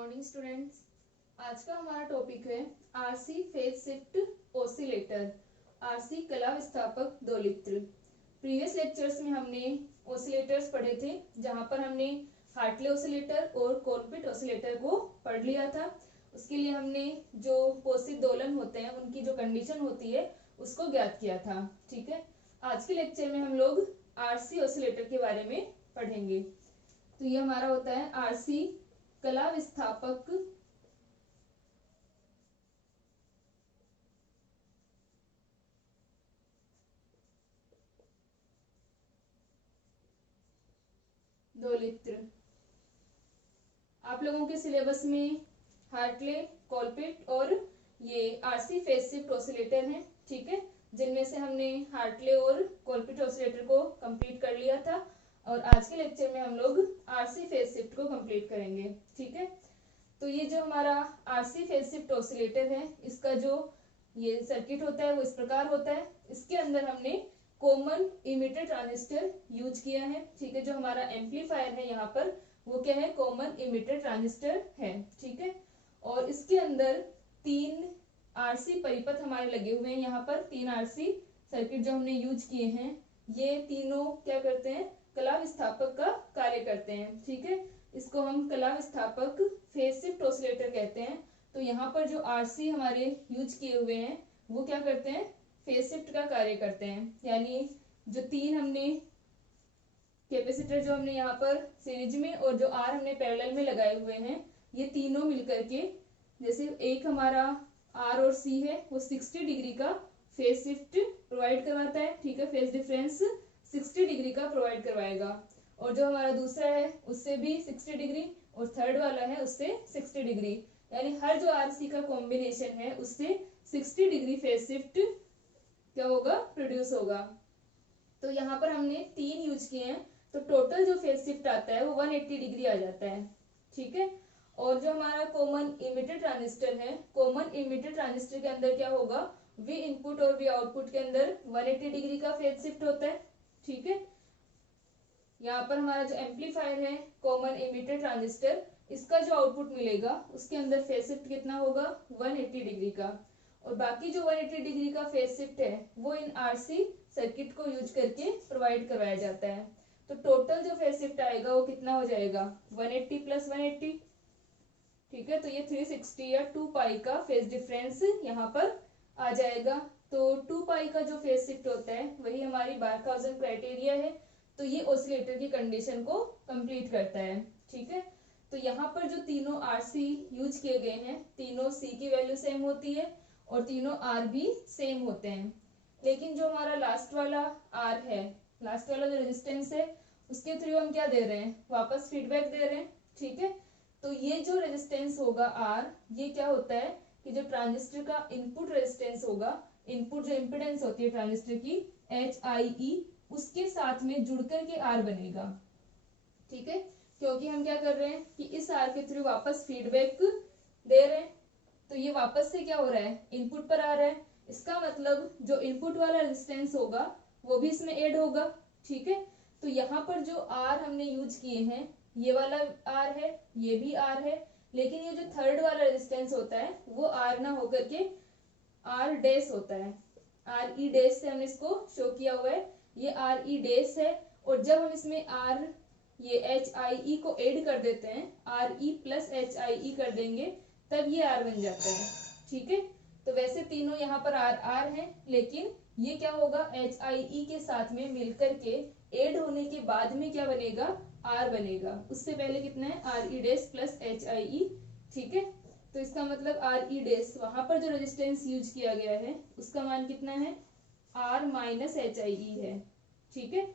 Morning students. आज का हमारा टॉपिक है RC phase shift oscillator, RC कला विस्थापक दोलित्र। प्रीवियस लेक्चर्स में हमने ओसिलेटर्स पढ़े थे, जहां पर हमने हार्टले ओसिलेटर और कोलपिट ओसिलेटर को पढ़ लिया था। उसके लिए हमने जो पोषित दोलन होते हैं उनकी जो कंडीशन होती है उसको ज्ञात किया था। ठीक है, आज के लेक्चर में हम लोग आरसी ओसिलेटर के बारे में पढ़ेंगे। तो ये हमारा होता है आरसी कला विस्थापक दोलित्र। आप लोगों के सिलेबस में हार्टले, कोलपिट और ये आरसी फेज शिफ्ट ऑसिलेटर हैं। ठीक है, जिनमें से हमने हार्टले और कोलपिट ऑसिलेटर को कंप्लीट कर लिया था और आज के लेक्चर में हम लोग आरसी फेज शिफ्ट को कंप्लीट करेंगे। ठीक है, तो ये जो हमारा आरसी फेज शिफ्ट ऑसिलेटर है, इसका जो ये सर्किट होता है वो इस प्रकार होता है। इसके अंदर हमने कॉमन इमिटर ट्रांजिस्टर यूज किया है। ठीक है, जो हमारा एम्पलीफायर है यहाँ पर वो क्या है, कॉमन इमिटर ट्रांजिस्टर है। ठीक है, और इसके अंदर 3 आरसी परिपथ हमारे लगे हुए हैं। यहाँ पर 3 आरसी सर्किट जो हमने यूज किए हैं, ये तीनों क्या करते हैं, कला विस्थापक का कार्य करते हैं। ठीक है, इसको हम कला विस्थापक फेज शिफ्ट ऑसिलेटर कहते हैं। तो यहाँ पर जो आरसी हमारे यूज किए हुए हैं वो क्या करते हैं, फेज शिफ्ट का कार्य करते हैं। यानी जो 3 हमने कैपेसिटर जो हमने यहाँ पर सीरीज में और जो आर हमने पैरेलल में लगाए हुए हैं, ये तीनों मिलकर के, जैसे एक हमारा आर और सी है वो 60 डिग्री का फेज शिफ्ट प्रोवाइड करवाता है। ठीक है, फेज डिफरेंस 60 डिग्री का प्रोवाइड करवाएगा। और जो हमारा दूसरा है उससे भी 60 डिग्री और थर्ड वाला है उससे 60 डिग्री, यानी हर जो आरसी का कॉम्बिनेशन है उससे 60 डिग्री फेज शिफ्ट क्या होगा, प्रोड्यूस होगा। तो यहाँ पर हमने 3 यूज किए हैं, तो टोटल जो फेज शिफ्ट आता है वो 180 डिग्री आ जाता है। ठीक है, और जो हमारा कॉमन इमिटर ट्रांजिस्टर है, कॉमन इमिटर ट्रांजिस्टर के अंदर क्या होगा, वी इनपुट और वी आउटपुट के अंदर 180 डिग्री का फेज शिफ्ट होता है। ठीक है, यहाँ पर हमारा जो एम्पलीफायर है कॉमन इमिटर ट्रांजिस्टर, इसका जो आउटपुट मिलेगा उसके अंदर फेज शिफ्ट कितना होगा, 180 डिग्री का। और बाकी जो 180 डिग्री का फेज शिफ्ट है वो इन आरसी सर्किट को यूज करके प्रोवाइड करवाया जाता है। तो टोटल जो फेज शिफ्ट आएगा वो कितना हो जाएगा, 180 प्लस 180। ठीक है, तो ये 360 या 2 पाई का फेज डिफरेंस यहाँ पर आ जाएगा। तो 2 पाई का जो फेज शिफ्ट होता है वही हमारी बार्कहाउज़न क्राइटेरिया है। तो ये ऑसिलेटर की कंडीशन को कंप्लीट करता है। ठीक है, तो यहाँ पर जो तीनों आरसी यूज किए गए हैं, तीनों सी की वैल्यू सेम होती है और तीनों आर भी सेम होते हैं। लेकिन जो हमारा लास्ट वाला आर है, लास्ट वाला जो रेजिस्टेंस है, उसके थ्रू हम क्या दे रहे हैं, वापस फीडबैक दे रहे हैं। ठीक है, तो ये जो रेजिस्टेंस होगा आर, ये क्या होता है कि जो ट्रांजिस्टर का इनपुट रेजिस्टेंस होगा, इनपुट जो इम्पिडेंस होती है ट्रांजिस्टर की HIE, उसके साथ में जुड़कर के आर बनेगा। ठीक है, क्योंकि हम क्या कर रहे हैं कि इस आर के थ्रू वापस फीडबैक दे रहे हैं, तो ये वापस से क्या हो रहा है, इनपुट पर आ रहा है। इसका मतलब जो इनपुट वाला रेजिस्टेंस होगा वो भी इसमें ऐड होगा। ठीक है, तो यहाँ पर जो आर हमने यूज किए हैं, ये वाला आर है, ये भी आर है, लेकिन ये जो थर्ड वाला रेजिस्टेंस होता है वो आर ना होकर के आर डैश होता है। आर ई डैश से हमने इसको शो किया हुआ है, ये आर ई डैश है। और जब हम इसमें आर ये HIE को ऐड कर देते हैं, RE प्लस HIE कर देंगे, तब ये आर बन जाता है। ठीक है, तो वैसे तीनों यहाँ पर आर है, लेकिन ये क्या होगा, HIE के साथ में मिलकर के ऐड होने के बाद में क्या बनेगा, आर बनेगा। उससे पहले कितना है, RE डैश प्लस HIE। ठीक है, तो इसका मतलब RE डैश, वहां पर जो रेजिस्टेंस यूज किया गया है उसका मान कितना है, R माइनस HIE है। ठीक है,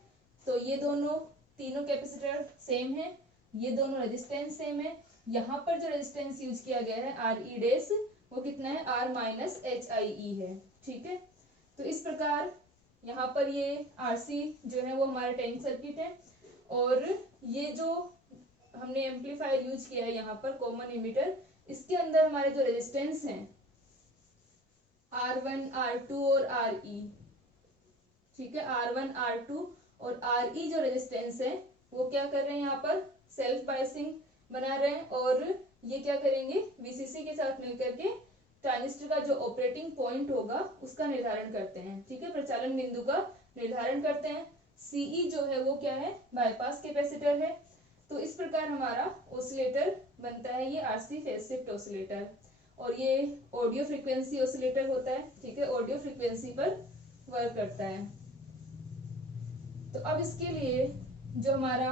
तो ये दोनों तीनों कैपेसिटर सेम है, ये दोनों रेजिस्टेंस सेम है। यहाँ पर जो रेजिस्टेंस यूज किया गया है RE डैश, वो कितना है, R माइनस HIE है। ठीक है, तो इस प्रकार यहाँ पर ये RC जो है वो हमारा टैंक सर्किट है, और ये जो हमने एम्पलीफायर यूज किया है यहाँ पर कॉमन इमिटर, इसके अंदर हमारे जो रेजिस्टेंस हैं R1, R2 और RE। ठीक है, R1, R2 और RE जो रेजिस्टेंस है वो क्या कर रहे हैं, यहाँ पर सेल्फ बायसिंग बना रहे हैं, और ये क्या करेंगे, वीसीसी के साथ मिलकर के ट्रांजिस्टर का जो ऑपरेटिंग पॉइंट होगा उसका निर्धारण करते हैं। ठीक है, प्रचालन बिंदु का निर्धारण करते हैं। सीई जो है वो क्या है, बाईपास कैपेसिटर है। तो इस प्रकार हमारा ऑसिलेटर बनता है, ये आरसी फेज शिफ्ट ऑसिलेटर, और ये ऑडियो फ्रीक्वेंसी ऑसिलेटर होता है। ठीक है, ऑडियो फ्रीक्वेंसी पर वर्क करता है। तो अब इसके लिए जो हमारा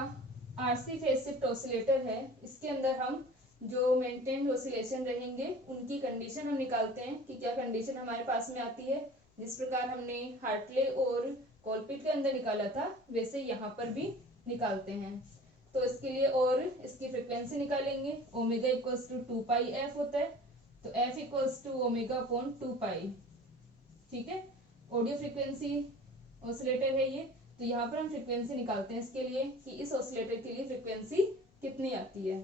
आरसी फेज शिफ्ट ऑसिलेटर है, इसके अंदर हम जो मेंटेन्ड ऑसिलेशन रहेंगे उनकी कंडीशन हम निकालते हैं कि क्या कंडीशन हमारे पास में आती है। जिस प्रकार हमने हार्टले और कोलपिट के अंदर निकाला था वैसे यहाँ पर भी निकालते हैं। तो इसके लिए और इसकी फ्रिक्वेंसी निकालेंगे, omega equals to 2 pi F होता है, तो F equals to omega upon 2 pi. ठीक है, ऑडियो फ्रीक्वेंसी ऑसिलेटर है ये। तो यहाँ पर हम फ्रीक्वेंसी निकालते हैं इसके लिए कि इस ऑसिलेटर के लिए फ्रीक्वेंसी कितनी आती है।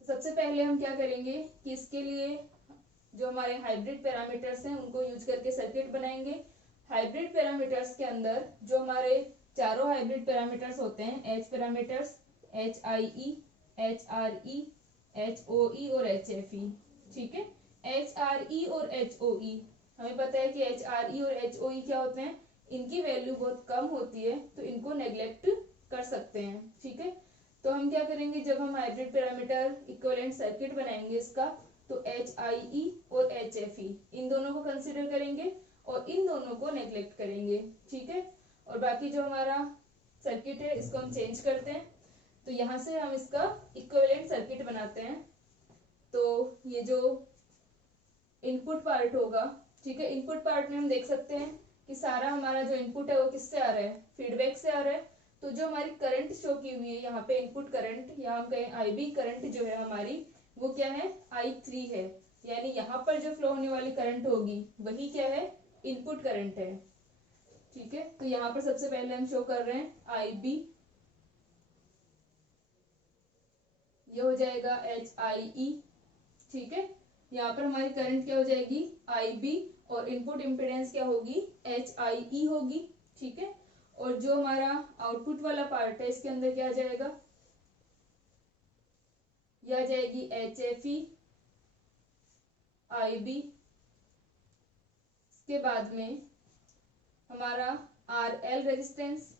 तो सबसे पहले हम क्या करेंगे कि इसके लिए जो हमारे हाइब्रिड पैरामीटर्स हैं उनको यूज करके सर्किट बनाएंगे। हाइब्रिड पैरामीटर्स के अंदर जो हमारे चारों हाइब्रिड पैरामीटर्स होते हैं, H parameters, H I E, H R E, H O E और एच एफ ई। ठीक है, एच आर ई और एच ओ ई, हमें पता है कि एच आर ई और एच ओ ई क्या होते हैं, इनकी वैल्यू बहुत कम होती है तो इनको नेग्लेक्ट कर सकते हैं। ठीक है, तो हम क्या करेंगे, जब हम हाइब्रिड पैरामीटर इक्विवेलेंट सर्किट बनाएंगे इसका, तो एच आई ई और एच एफ ई इन दोनों को कंसिडर करेंगे और इन दोनों को नेग्लेक्ट करेंगे। ठीक है, और बाकी जो हमारा सर्किट है इसको हम चेंज करते हैं। तो यहाँ से हम इसका इक्विवेलेंट सर्किट बनाते हैं। तो ये जो इनपुट पार्ट होगा, ठीक है, इनपुट पार्ट में हम देख सकते हैं कि सारा हमारा जो इनपुट है वो किससे आ रहा है, फीडबैक से आ रहा है। तो जो हमारी करंट शो की हुई है यहाँ पे इनपुट करंट, या हम कहें आईबी करंट जो है हमारी, वो क्या है, I3 है। यानी यहाँ पर जो फ्लो होने वाली करंट होगी वही क्या है, इनपुट करंट है। ठीक है, तो यहाँ पर सबसे पहले हम शो कर रहे हैं IB, ये हो जाएगा HIE। ठीक है, यहाँ पर हमारी करंट क्या हो जाएगी, IB, और इनपुट इम्पीडेंस क्या होगी, HIE होगी। ठीक है, और जो हमारा आउटपुट वाला पार्ट है इसके अंदर क्या आ जाएगा, यह आ जाएगी HFE, IB। इसके बाद में हमारा RL रेजिस्टेंस,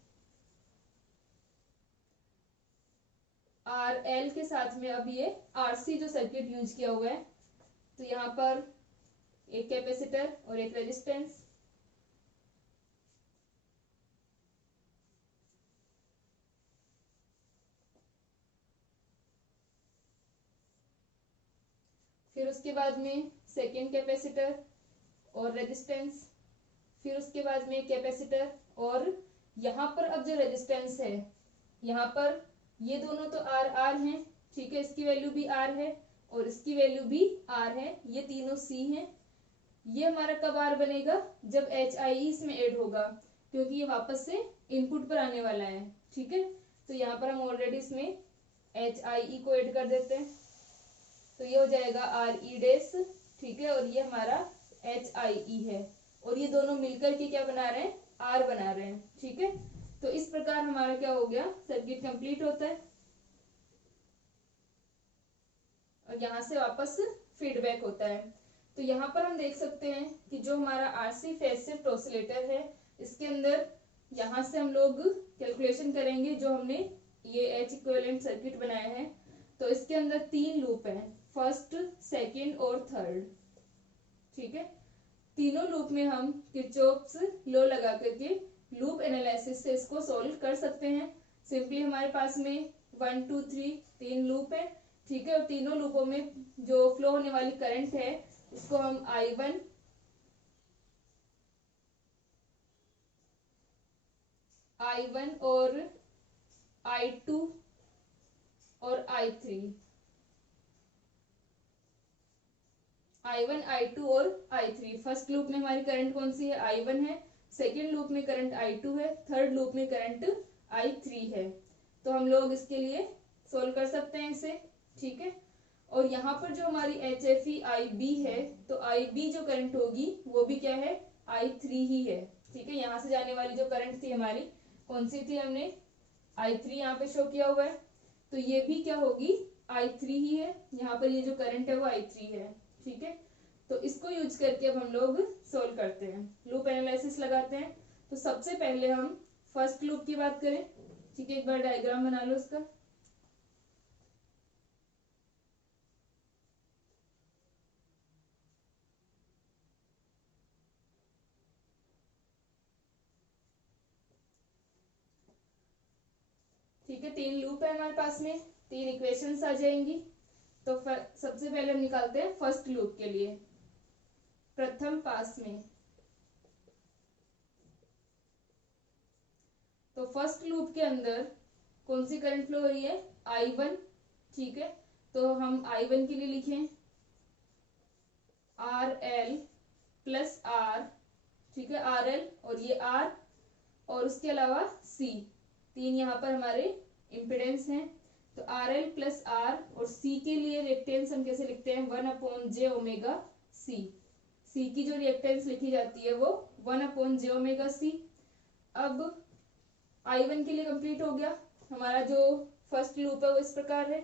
RL के साथ में अब ये RC जो सर्किट यूज किया हुआ है, तो यहाँ पर एक कैपेसिटर और एक रेजिस्टेंस। फिर उसके बाद में सेकेंड कैपेसिटर और रेजिस्टेंस, फिर उसके बाद में कैपेसिटर, और यहाँ पर अब जो रेजिस्टेंस है यहाँ पर ये दोनों तो आर आर हैं। ठीक है, इसकी वैल्यू भी आर है और इसकी वैल्यू भी आर है, ये तीनों सी हैं। ये हमारा कब आर बनेगा, जब एच आई ई इसमें ऐड होगा, क्योंकि ये वापस से इनपुट पर आने वाला है। ठीक है, तो यहाँ पर हम ऑलरेडी इसमें एच आई ई को ऐड कर देते हैं, तो ये हो जाएगा आर ई डेस। ठीक है, और ये हमारा एच आई ई है, और ये दोनों मिलकर के क्या बना रहे हैं, आर बना रहे हैं। ठीक है, तो इस प्रकार हमारा क्या हो गया, सर्किट कंप्लीट होता है, और यहाँ से वापस फीडबैक होता है। तो यहाँ पर हम देख सकते हैं कि जो हमारा आरसी फेज शिफ्ट ऑसिलेटर है, इसके अंदर यहाँ से हम लोग कैलकुलेशन करेंगे जो हमने ये एच इक्विवेलेंट सर्किट बनाया है। तो इसके अंदर 3 लूप हैं, फर्स्ट, सेकंड और थर्ड। ठीक है, तीनों लूप में हम किरचॉफ्स लॉ लगा करके लूप एनालिसिस से इसको सॉल्व कर सकते हैं। सिंपली हमारे पास में 1 2 3 3 लूप है। ठीक है, और तीनों लूपों में जो फ्लो होने वाली करंट है इसको हम I1, और I2 और I3, I1, I2 और I3। फर्स्ट लूप में हमारी करंट कौन सी है, I1 है, सेकेंड लूप में करंट I2 है, थर्ड लूप में करंट I3 है। तो हम लोग इसके लिए सोल्व कर सकते हैं इसे। ठीक है, और यहाँ पर जो हमारी HFE IB है, तो IB जो करंट होगी वो भी क्या है, I3 ही है। ठीक है, यहाँ से जाने वाली जो करंट थी हमारी कौन सी थी, हमने I3 यहाँ पे शो किया हुआ है। तो ये भी क्या होगी, I3 ही है। यहाँ पर ये जो करंट है वो I3 है, ठीक है। तो इसको यूज करके अब हम लोग सोल्व करते हैं, लूप एनालिसिस लगाते हैं। तो सबसे पहले हम फर्स्ट लूप की बात करें, ठीक है। एक बार डायग्राम बना लो इसका। ठीक है, 3 लूप है हमारे पास में, 3 इक्वेशंस आ जाएंगी। तो सबसे पहले हम निकालते हैं फर्स्ट लूप के लिए, प्रथम पास में। तो फर्स्ट लूप के अंदर कौन सी करंट फ्लो हो रही है, I1, ठीक है। तो हम I1 के लिए लिखें RL प्लस R, ठीक है, RL और ये R और उसके अलावा C, 3 यहाँ पर हमारे इम्पिडेंस हैं। तो RL प्लस R और C के लिए रिएक्टेंस हम कैसे लिखते हैं, 1/j ओमेगा C। C की जो रिएक्टेंस लिखी जाती है वो 1/j ओमेगा C। अब I1 के लिए कंप्लीट हो गया। हमारा जो फर्स्ट लूप है वो इस प्रकार है,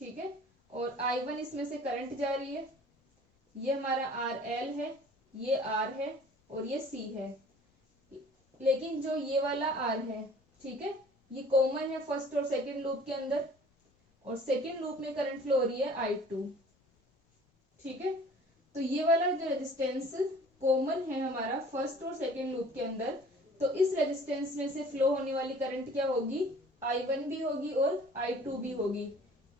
ठीक है। और I1 इसमें से करंट जा रही है, ये हमारा RL है, ये R है और ये C है। लेकिन जो ये वाला R है, ठीक है, ये कॉमन है फर्स्ट और सेकंड लूप के अंदर, और सेकंड लूप में करंट फ्लो हो रही है I2, ठीक है। तो ये वाला जो रेजिस्टेंस कॉमन है हमारा फर्स्ट और सेकंड लूप के अंदर, तो इस रेजिस्टेंस में से फ्लो होने वाली करंट क्या होगी, I1 भी होगी और I2 भी होगी।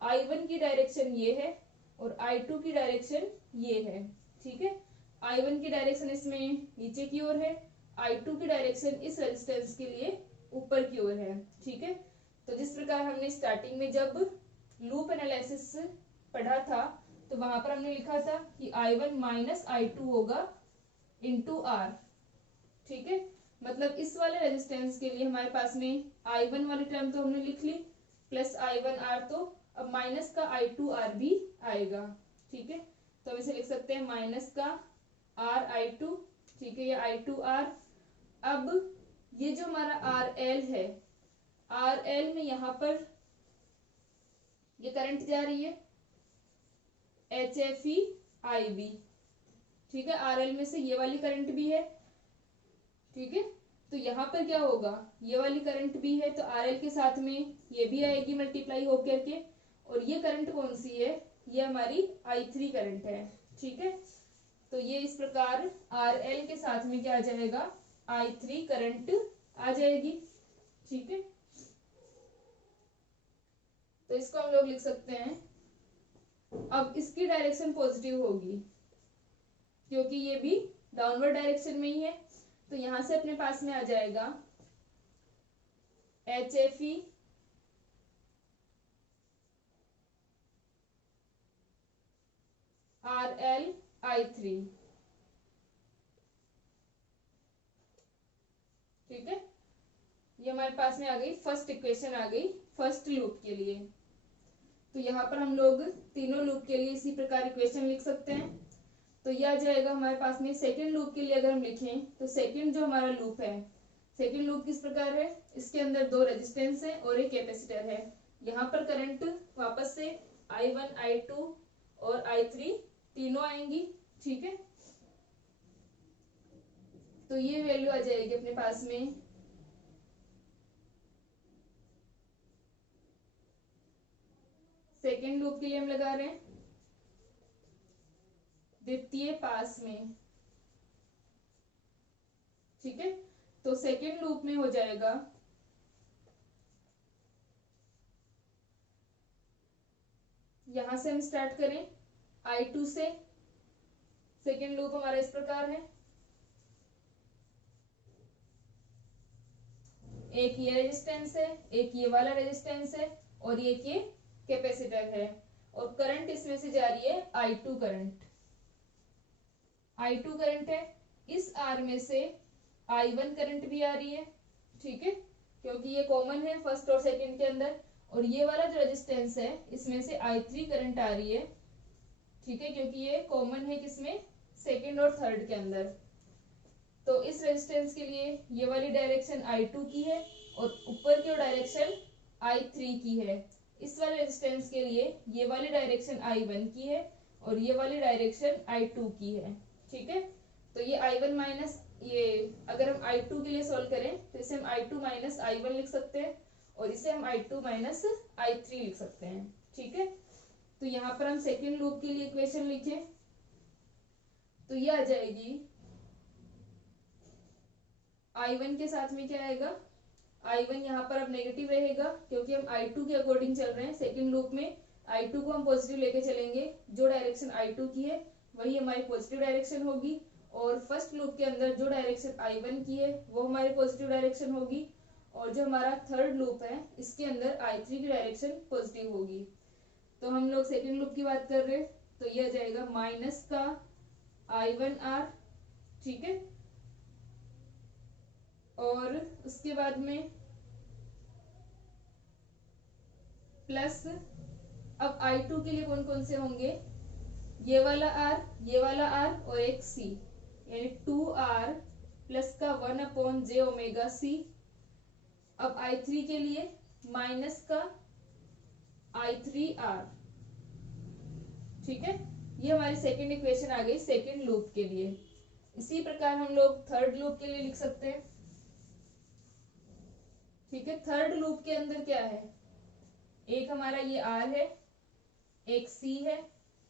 I1 की डायरेक्शन ये है और I2 की डायरेक्शन ये है, ठीक है। I1 की डायरेक्शन इसमें नीचे की ओर है, I2 की डायरेक्शन इस रेजिस्टेंस के लिए ऊपर की ओर है, ठीक है। तो जिस प्रकार हमने स्टार्टिंग में जब लूप एनालिसिस पढ़ा था, तो वहां पर हमने लिखा था कि I1 माइनस I2 होगा इंटू R, ठीक है। मतलब इस वाले रेजिस्टेंस के लिए हमारे पास में I1 वाली टर्म तो हमने लिख ली, प्लस I1R, तो अब माइनस का I2R भी आएगा, ठीक है। तो हम इसे लिख सकते हैं माइनस का RI2, ठीक है, ये I2R। अब ये जो हमारा RL है, RL में यहाँ पर ये करंट जा रही है HFE-IB, ठीक है। RL में से ये वाली करंट भी है, ठीक है। तो यहाँ पर क्या होगा, ये वाली करंट भी है, तो RL के साथ में ये भी आएगी मल्टीप्लाई होकर के। और ये करंट कौन सी है, ये हमारी I3 करंट है, ठीक है। तो ये इस प्रकार RL के साथ में क्या आ जाएगा, I3 करंट आ जाएगी, ठीक है। तो इसको हम लोग लिख सकते हैं, अब इसकी डायरेक्शन पॉजिटिव होगी क्योंकि ये भी डाउनवर्ड डायरेक्शन में ही है। तो यहां से अपने पास में आ जाएगा HFE RL I3, ठीक है। ये हमारे पास में आ गई फर्स्ट इक्वेशन, आ गई फर्स्ट लूप के लिए। तो यहाँ पर हम लोग तीनों लूप के लिए इसी प्रकार इक्वेशन लिख सकते हैं। तो यह आ जाएगा हमारे पास में सेकेंड लूप के लिए अगर हम लिखें, तो सेकेंड जो हमारा लूप है, सेकेंड लूप किस प्रकार है, इसके अंदर 2 रेजिस्टेंस है और एक कैपेसिटर है। यहाँ पर करंट वापस से I1, I2 और I3 तीनों आएंगी, ठीक है। तो ये वैल्यू आ जाएगी अपने पास में सेकेंड लूप के लिए हम लगा रहे हैं द्वितीय पास में, ठीक है। तो सेकेंड लूप में हो जाएगा यहां से हम स्टार्ट करें I2 से। सेकेंड लूप हमारा इस प्रकार है, एक ये रेजिस्टेंस है, एक ये वाला रेजिस्टेंस है और एक ये कैपेसिटर है, और करंट इसमें से जा रही है I2 करंट, I2 करंट है। इस R में से I1 करंट भी आ रही है, ठीक है, क्योंकि ये कॉमन है फर्स्ट और सेकंड के अंदर। और ये वाला जो रेजिस्टेंस है इसमें से I3 करंट आ रही है, ठीक है, क्योंकि ये कॉमन है किसमें, सेकंड और थर्ड के अंदर। तो इस रेजिस्टेंस के लिए ये वाली डायरेक्शन I2 की है और ऊपर की डायरेक्शन I3 की है। इस वाले रेजिस्टेंस के लिए ये वाली डायरेक्शन I1 की है और ये वाली डायरेक्शन I2 की है। ठीक है, तो ये I1 माइनस ये, अगर हम I2 के लिए सॉल्व करें तो इसे हम I2 माइनस I1 लिख सकते हैं और इसे हम I2 माइनस I3 लिख सकते हैं। ठीक है, तो यहाँ पर हम सेकेंड लूप के लिए इक्वेशन लिखें तो ये आ जाएगी I1 के साथ में क्या आएगा, I1 यहाँ पर अब नेगेटिव रहेगा क्योंकि हम I2 के अकॉर्डिंग चल रहे हैं। सेकेंड लूप में I2 को हम पॉजिटिव लेके चलेंगे, जो डायरेक्शन I2 की है वही हमारी पॉजिटिव डायरेक्शन होगी और फर्स्ट लूप के अंदर जो डायरेक्शन I1 की है वो हमारी पॉजिटिव डायरेक्शन होगी और जो हमारा थर्ड लूप है इसके अंदर I3 की डायरेक्शन पॉजिटिव होगी। तो हम लोग सेकेंड लूप की बात कर रहे हैं तो यह आ जाएगा माइनस का I1R। ठीक है, और उसके बाद में प्लस, अब I2 के लिए कौन कौन से होंगे, ये वाला R, ये वाला R और एक C, यानी 2R प्लस का 1/j ओमेगा C। अब I3 के लिए माइनस का I3R। ठीक है, ये हमारी सेकेंड इक्वेशन आ गई सेकेंड लूप के लिए। इसी प्रकार हम लोग थर्ड लूप के लिए लिख सकते हैं। ठीक है, थर्ड लूप के अंदर क्या है, एक हमारा ये R है, एक C है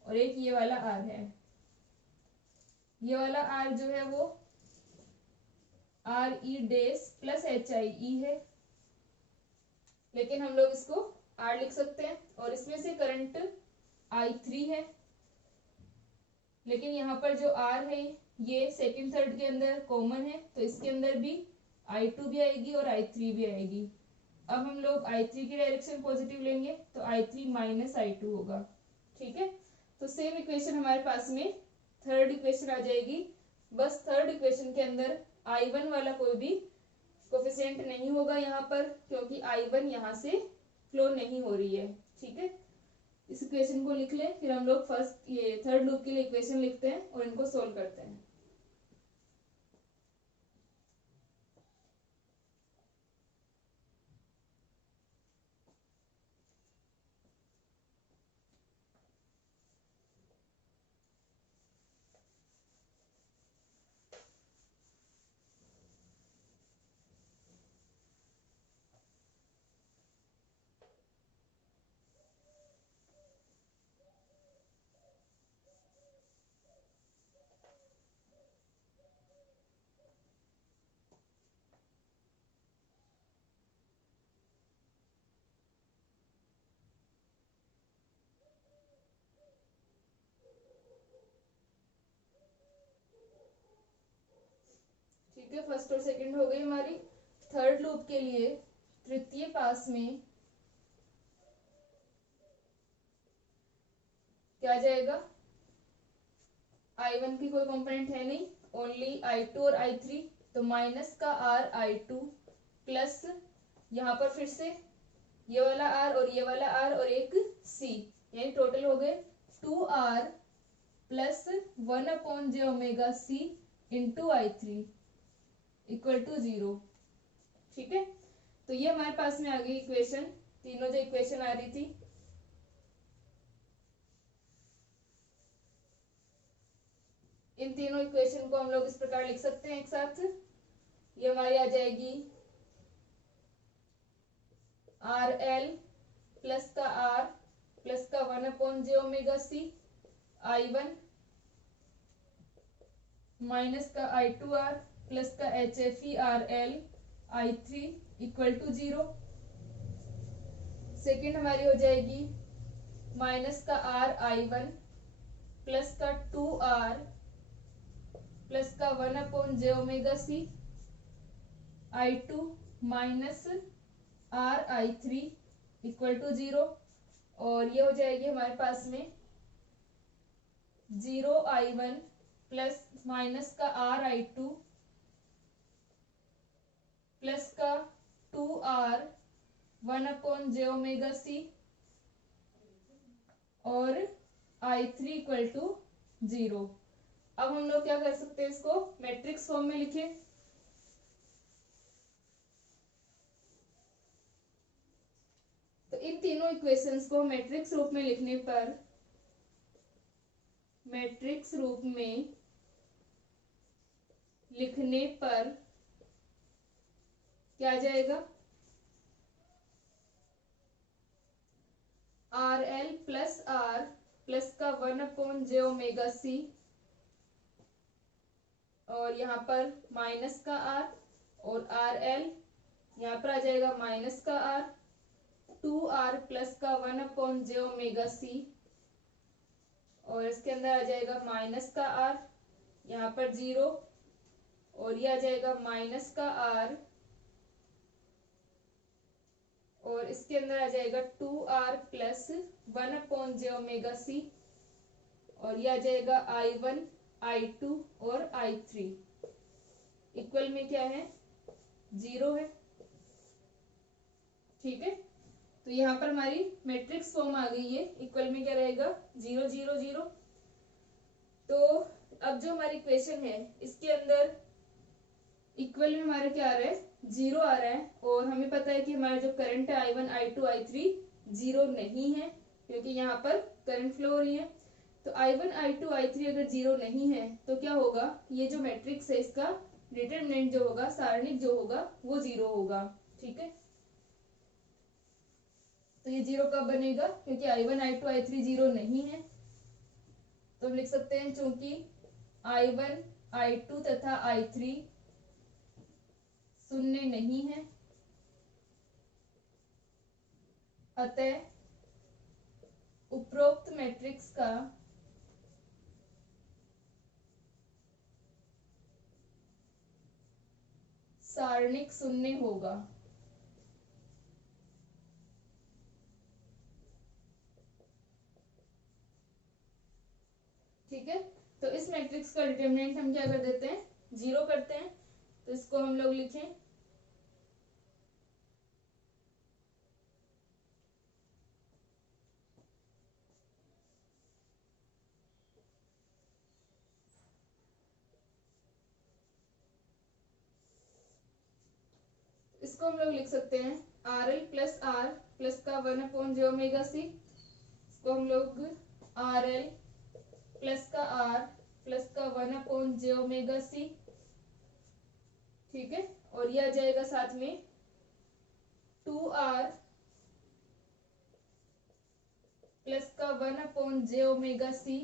और एक ये वाला R है। ये वाला R जो है वो RE डेस प्लस HIE है, लेकिन हम लोग इसको R लिख सकते हैं और इसमें से करंट I3 है, लेकिन यहाँ पर जो R है ये सेकंड थर्ड के अंदर कॉमन है तो इसके अंदर भी I2 भी आएगी और I3 भी आएगी। अब हम लोग I3 की डायरेक्शन पॉजिटिव लेंगे तो I3 माइनस I2 होगा। ठीक है, तो सेम इक्वेशन हमारे पास में थर्ड इक्वेशन आ जाएगी। बस थर्ड इक्वेशन के अंदर I1 वाला कोई भी कोफिशिएंट नहीं होगा यहाँ पर, क्योंकि I1 यहाँ से फ्लो नहीं हो रही है। ठीक है, इस इक्वेशन को लिख लें, फिर हम लोग फर्स्ट ये थर्ड लूप के लिए इक्वेशन लिखते हैं और इनको सोल्व करते हैं। ठीक है, फर्स्ट और सेकंड हो गई हमारी। थर्ड लूप के लिए तृतीय पास में क्या जाएगा, I1 की कोई कंपोनेंट है नहीं, ओनली I2 और I3, तो माइनस का R I2 प्लस यहाँ पर फिर से ये वाला R और ये वाला R और एक C, यानी टोटल हो गए 2R plus 1/j omega C into I3 equal to 0। ठीक है, तो ये हमारे पास में आ गई इक्वेशन, तीनों जो इक्वेशन आ रही थी। इन तीनों इक्वेशन को हम लोग इस प्रकार लिख सकते हैं एक साथ। ये हमारी आ जाएगी RL प्लस का R प्लस का 1/j omega C I1 minus का I2R प्लस का HFE RL I3 equal to 0। Second हमारी हो जाएगी माइनस का R I1 प्लस का 2R प्लस का 1/j omega C I2 minus R I3 equal to 0, और ये हो जाएगी हमारे पास में 0 I1 प्लस माइनस का R I2 प्लस का 2R 1/j ओमेगा C और I3 इक्वल टू 0। अब हम लोग क्या कर सकते हैं, इसको मैट्रिक्स फॉर्म में लिखें। तो इन तीनों इक्वेशंस को मैट्रिक्स रूप में लिखने पर, मैट्रिक्स रूप में लिखने पर क्या आ जाएगा, R L plus R plus का 1/j⍵c, और यहाँ पर माइनस का आर, और आर एल यहाँ पर आ जाएगा माइनस का आर, 2r प्लस का 1/j⍵c, और इसके अंदर आ जाएगा माइनस का आर, यहाँ पर 0, और ये आ जाएगा माइनस का आर, और इसके अंदर आ जाएगा 2r प्लस 1/j⍵c, और ये आ जाएगा I1 I2 और I3 इक्वल में क्या है, 0 है। ठीक है, तो यहाँ पर हमारी मैट्रिक्स फॉर्म आ गई है, इक्वल में क्या रहेगा, 0 0 0। तो अब जो हमारी इक्वेशन है इसके अंदर इक्वल में हमारा क्या आ रहा है, 0 आ रहा है, और हमें पता है कि हमारा जो करंट है I1 I2 I3 0 नहीं है, क्योंकि यहाँ पर करंट फ्लो हो रही है। तो I1 I2 I3 अगर 0 नहीं है तो क्या होगा, ये जो मैट्रिक्स है इसका डिटरमिनेंट जो होगा, सारणिक जो होगा वो 0 होगा। ठीक है, तो ये 0 कब बनेगा, क्योंकि I1 I2 I3 0 नहीं है, तो हम लिख सकते हैं चूंकि I1 I2 तथा I3 शून्य नहीं है, अतः उपरोक्त मैट्रिक्स का सारणिक शून्य होगा। ठीक है, तो इस मैट्रिक्स का डिटरमिनेंट हम क्या कर देते हैं, 0 करते हैं। तो इसको हम लोग लिखें इसको हम लोग लिख सकते हैं R L plus R plus का 1/j⍵c, इसको हम लोग आर एल प्लस का आर प्लस का 1/j⍵c। ठीक है, और यह आ जाएगा साथ में 2r प्लस का 1/j⍵c,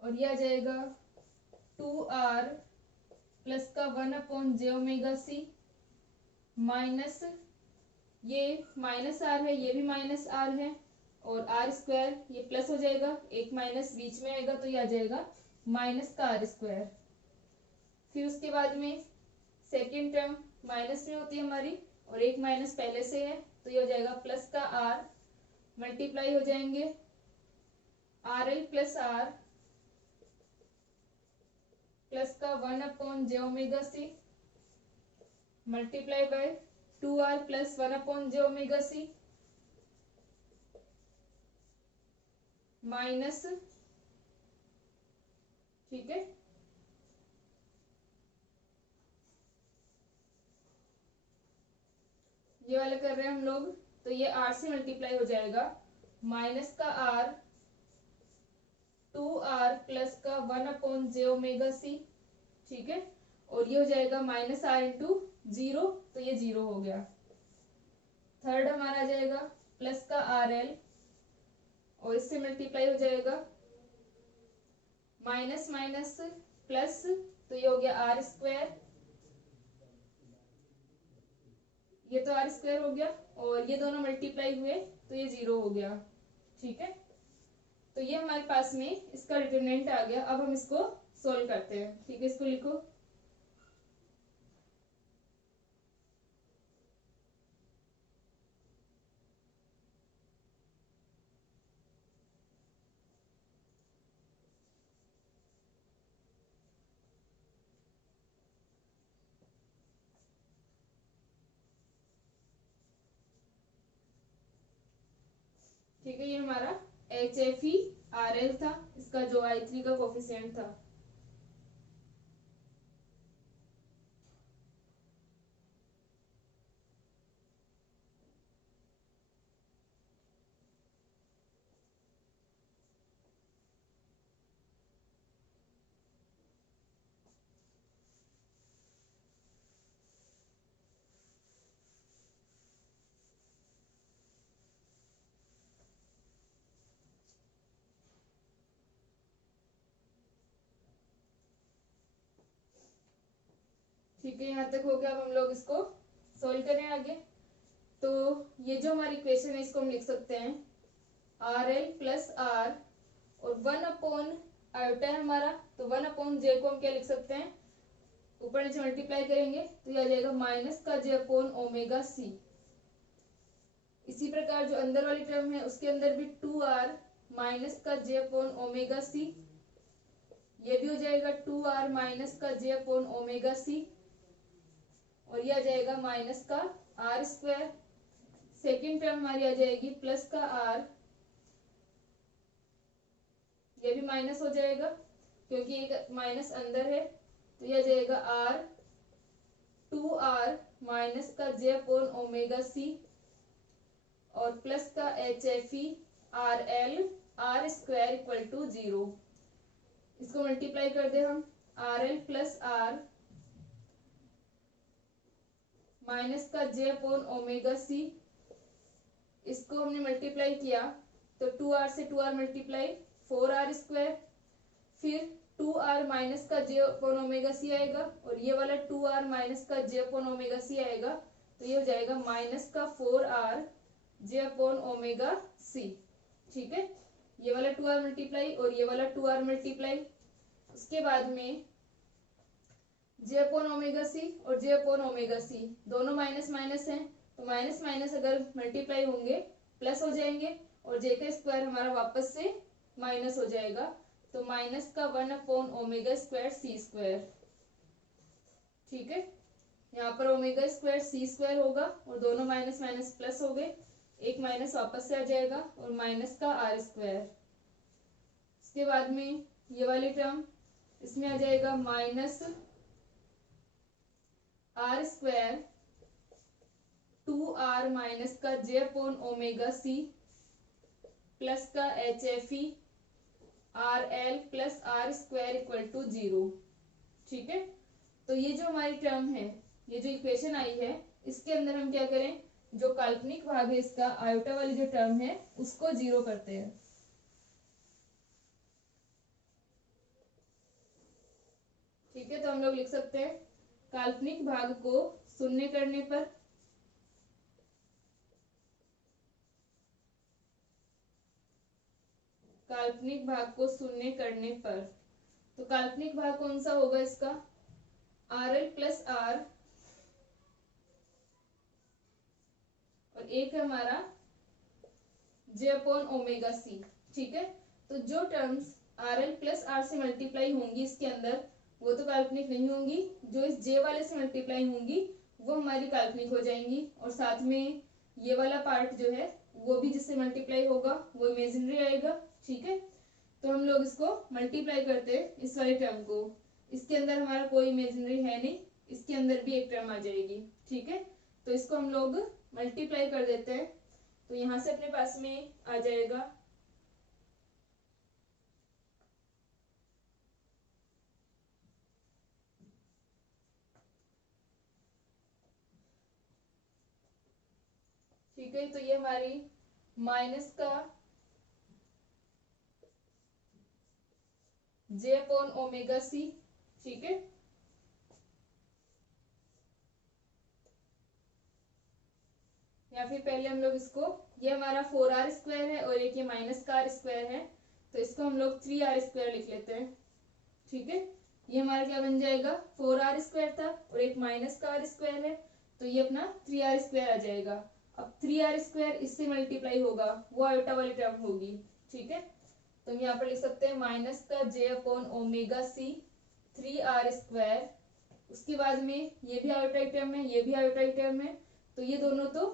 और यह आ जाएगा 2r प्लस का 1/j⍵c माइनस, ये माइनस आर है, ये भी माइनस आर है, और आर स्क्वायर ये प्लस हो जाएगा, एक माइनस बीच में आएगा तो ये आ जाएगा माइनस का आर स्क्वायर। फिर उसके बाद में सेकेंड टर्म माइनस में होती है हमारी, और एक माइनस पहले से है, तो ये हो जाएगा प्लस का आर, मल्टीप्लाई हो जाएंगे R L plus R plus का 1/j⍵c multiply by 2r plus 1/j⍵c minus. ठीक है, ये वाला कर रहे हैं हम लोग, तो ये r से मल्टीप्लाई हो जाएगा, माइनस का r 2r प्लस का 1/j⍵c। ठीक है, और ये हो जाएगा माइनस r इंटू 0, तो ये 0 हो गया। थर्ड हमारा आ जाएगा प्लस का आर एल, और इससे मल्टीप्लाई हो जाएगा माइनस माइनस प्लस, तो ये हो गया आर स्क्वायर, ये तो आर स्क्वायर हो गया, और ये दोनों मल्टीप्लाई हुए तो ये 0 हो गया। ठीक है, तो ये हमारे पास में इसका डिटरमिनेंट आ गया। अब हम इसको सोल्व करते हैं। ठीक है, इसको लिखो ठीक है, ये हमारा HFeRl था, इसका जो I3 का कोफिशिएंट था। ठीक है, यहाँ तक हो गया। अब हम लोग इसको सोल्व करें आगे। तो ये जो हमारी इक्वेशन है इसको हम लिख सकते हैं RL प्लस आर और 1 अपॉन आयोटा है हमारा, तो 1 अपॉन जे को हम क्या लिख सकते हैं, ऊपर नीचे मल्टीप्लाई करेंगे तो यह आ जाएगा माइनस का जे अपॉन ओमेगा सी। इसी प्रकार जो अंदर वाली टर्म है उसके अंदर भी 2r माइनस का जे अपॉन ओमेगा सी, ये भी हो जाएगा 2r माइनस का जे अपॉन ओमेगा सी, और यह आ जाएगा माइनस का आर स्क्वायर। सेकेंड टर्म हमारी आ जाएगी प्लस का आर, ये भी माइनस हो जाएगा क्योंकि एक माइनस अंदर है, तो यह आ जाएगा आर 2r माइनस का जे अपॉन ओमेगा सी और प्लस का HFeRl R square equal to 0। इसको मल्टीप्लाई कर दे हम, RL प्लस आर माइनस का जे अपॉन ओमेगा सी, इसको हमने मल्टीप्लाई किया तो 2r से 2r मल्टीप्लाई 4r स्क्वायर, फिर 2r माइनस का जे अपॉन ओमेगा सी आएगा और ये वाला 2r माइनस का जे अपॉन ओमेगा सी आएगा, तो ये हो जाएगा माइनस का 4r जे अपॉन ओमेगा सी। ठीक है, ये वाला 2r मल्टीप्लाई और ये वाला 2r मल्टीप्लाई, उसके बाद में जे अपॉन ओमेगा सी और जे अपॉन ओमेगा सी दोनों माइनस माइनस हैं, तो माइनस माइनस अगर मल्टीप्लाई होंगे प्लस हो जाएंगे और जे का स्क्वायर हमारा वापस से माइनस हो जाएगा, तो माइनस का 1 अपॉन ओमेगा स्क्वायर सी स्क्वायर। ठीक है, यहाँ पर ओमेगा स्क्वायर सी स्क्वायर होगा और दोनों माइनस माइनस प्लस हो गए, एक माइनस वापस से आ जाएगा और माइनस का आर स्क्वायर। इसके बाद में ये वाली टर्म, इसमें आ जाएगा minus are square 2r minus का J upon omega C plus का HFeRl plus R square equal to 0। ठीक है, तो ये जो हमारी टर्म है, ये जो इक्वेशन आई है, इसके अंदर हम क्या करें, जो काल्पनिक भाग है इसका आयोटा वाली जो टर्म है उसको 0 करते हैं। ठीक है, तो हम लोग लिख सकते हैं काल्पनिक भाग को शून्य करने पर काल्पनिक भाग को शून्य करने पर, तो काल्पनिक भाग कौन सा होगा इसका, RL प्लस आर और एक है हमारा जे अपॉन ओमेगा सी। ठीक है, तो जो टर्म्स RL प्लस आर से मल्टीप्लाई होंगी इसके अंदर वो तो काल्पनिक नहीं होंगी, जो इस जे वाले से मल्टीप्लाई होंगी वो हमारी काल्पनिक हो जाएंगी, और साथ में ये वाला पार्ट जो है वो भी जिससे मल्टीप्लाई होगा वो इमेजिनरी आएगा। ठीक है, तो हम लोग इसको मल्टीप्लाई करते हैं इस वाले टर्म को, इसके अंदर हमारा कोई इमेजिनरी है नहीं, इसके अंदर भी एक टर्म आ जाएगी। ठीक है, तो इसको हम लोग मल्टीप्लाई कर देते हैं, तो यहाँ से अपने पास में आ जाएगा ठीक है, तो ये हमारी माइनस का जे अपॉन ओमेगा सी। ठीक है, या फिर पहले हम लोग इसको, ये हमारा 4r स्क्वायर है और एक ये माइनस का आर स्क्वायर है, तो इसको हम लोग 3r स्क्वायर लिख लेते हैं। ठीक है, ये हमारा क्या बन जाएगा, 4r स्क्वायर था और एक माइनस का आर स्क्वायर है, तो ये अपना 3r स्क्वायर आ जाएगा। अब 3r स्क्वायर इससे मल्टीप्लाई होगा, वो आयोटा वाली टर्म होगी। ठीक है, तो हम यहाँ पर लिख सकते हैं माइनस का J upon omega C 3r square, उसके बाद में ये भी आयोटा टर्म है, ये भी आयोटा टर्म है, तो ये दोनों तो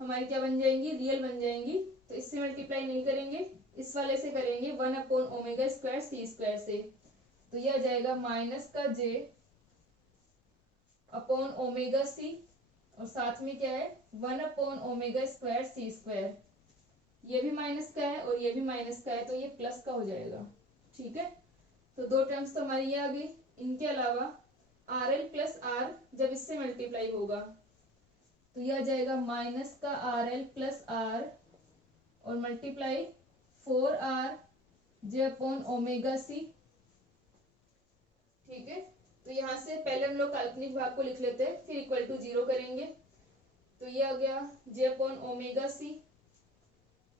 हमारी क्या बन जाएंगी, रियल बन जाएंगी, तो इससे मल्टीप्लाई नहीं करेंगे, इस वाले से करेंगे 1/ओमेगा स्क्वायर c² से। तो ये आ जाएगा माइनस का j अपॉन ओमेगा c, और साथ में क्या है 1/ओमेगा स्क्वायर c²। ये भी माइनस का है और ये भी माइनस का है, तो ये प्लस का हो जाएगा। ठीक है, तो दो टर्म्स तो हमारी ये आ गई। इनके अलावा RL प्लस R जब इससे मल्टीप्लाई होगा तो ये आ जाएगा माइनस का RL प्लस R और multiply 4R j upon omega c। ठीक है, तो यहाँ से पहले हम लोग काल्पनिक भाग को लिख लेते हैं, फिर इक्वल टू 0 करेंगे। तो ये आ गया j अपॉन ओमेगा c।